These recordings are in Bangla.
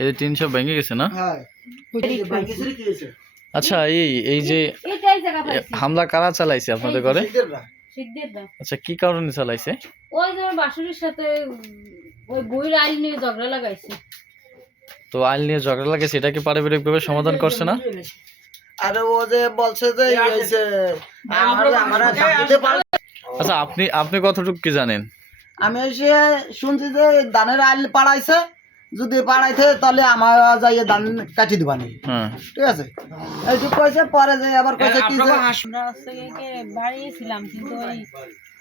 এই টিন সব ভেঙে গেছে না? হ্যাঁ। কি? আচ্ছা এই এই যে হামলা কারা চালাইছে আপনাদের ঘরে? আচ্ছা কি কারণে চালাইছে? ওই যে বাসুরির সাথে ওই বইয়ের আইল নিয়ে ঝগড়া লাগাইছে। তো আইল নিয়ে ঝগড়া লাগে সেটাকে পারিবারিক ভাবে সমাধান করছে না? আরে ও যে বলছে যে আচ্ছা আপনি আপনি কতটুকু কি জানেন? আমি এসে শুনছি যে ধানের আইল পাড়াইছে। যদি পাড়াইছে তাহলে আমার যাইয়ে ধান কাটি দিবানি। হ্যাঁ। ঠিক আছে? এইটুকু কইছে পরে যে আবার কইছে কি যে আমরা বাড়িয়েছিলাম কিন্তু ওই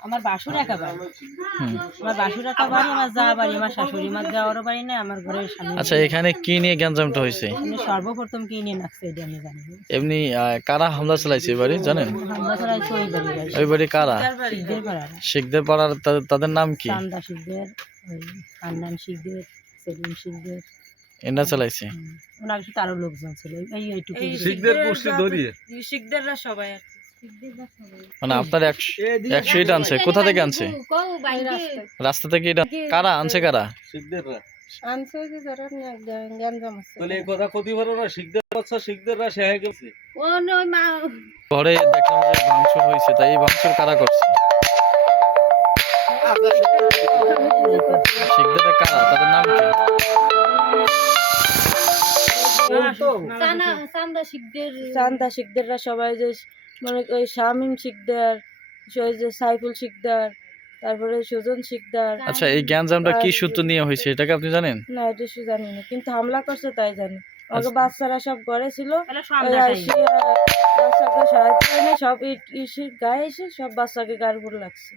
আমার বাসুর একা বাড়ি। আমার বাসুর একা বাড়ি আমার যা বাড়ি আমার শাশুড়ি মার যাওয়ারও বাড়ি না আমার ঘরের স্বামী আচ্ছা এখানে কি নিয়ে গ্যাঞ্জামটা হয়েছে সর্বপ্রথম কি নিয়ে নাকছে এটা আমি জানি এমনি কারা হামলা চালাইছে এবারে জানেন? আমরা চালাইছি ওই বাড়ি বাড়ি। ওই বাড়ি কারা? শিখদের পাড়ার। শিখদের পাড়ার তাদের নাম কি? চান্দা শিখদের ওই কান্নান শিখদের সেলিম শিখদের এন্ডা চালাইছে? ওনার সাথে আরও লোকজন ছিল। এই এইটুকু শিখদের পুষ্টি ধরিয়ে। শিখদেররা সবাই আর মানে আপনার একশো একশো ইট আনছে কোথা থেকে আনছে? রাস্তা থেকে এটা কারা আনছে কারা? শিখদেররা আনছে যে যারা গ্যাঞ্জাম আছে। তাহলে এই কথা ক্ষতি পারো না। শিখদের বাচ্চা শিখদেররা শেখে গেছে। ও না মা ঘরে দেখলাম যে ভাঙচুর হয়েছে। তাই এই ভাঙচুর কারা করছে? শিখদের কারা? তাদের নাম কি? চান্দা শিখদের সবাই যে মানে ওই শামিম শিকদার যে সাইফুল শিকদার তারপরে সুজন শিকদার আচ্ছা এই গ্যাঞ্জামটা কি সূত্র নিয়ে হয়েছে? এটাকে আপনি জানেন? না এটা জানি না কিন্তু হামলা করছে তাই জানি। আমাকে বাচ্চারা সব ঘরে ছিল বাচ্চাকে এনে সব ইট ইসির গায়ে এসে সব বাচ্চাকে গাড়ি লাগছে।